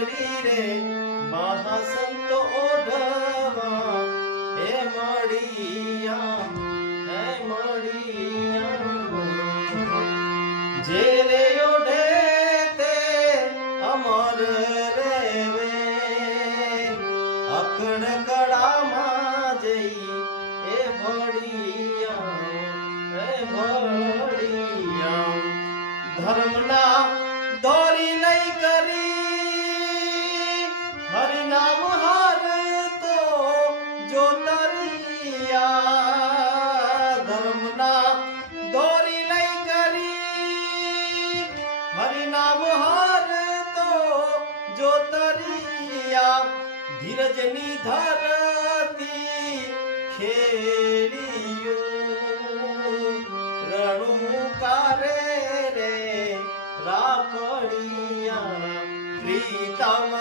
પાઘડી રે મહાસંત ઓઢવા હે મળિયા જે રે ઓઢે તે અમર રેવે અકડ કડામાં જઈ એ ભળિયા ધર્મના દોરી લઈ કરી હરિનામ હાર તો જો તરિયા ધર્મના દોરી લઈ કરી હરિનામ હાર તો જો તરિયા ધીરજની ધરતી ખેડીયું રણુકારે રે રાખડિયા પ્રીતમ